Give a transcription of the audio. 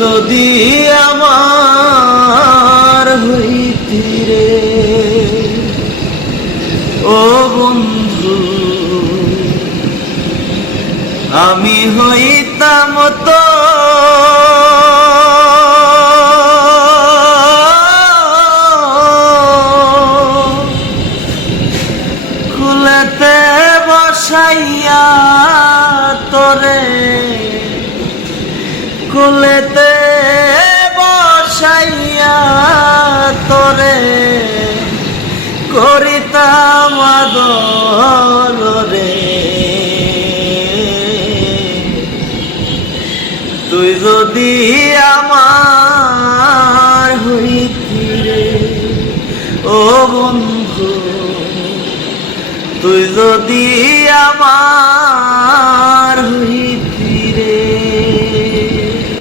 যদি আমার হইতি রে ও বন্ধু, আমি হইতাম তো কুলেতে বসাইয়া তোরে, কুলেতে বসাইয়া তোরে করিতাম আদর রে। তুই যদি আমার হইতি রে ও বন্ধু, তুই যদি আমার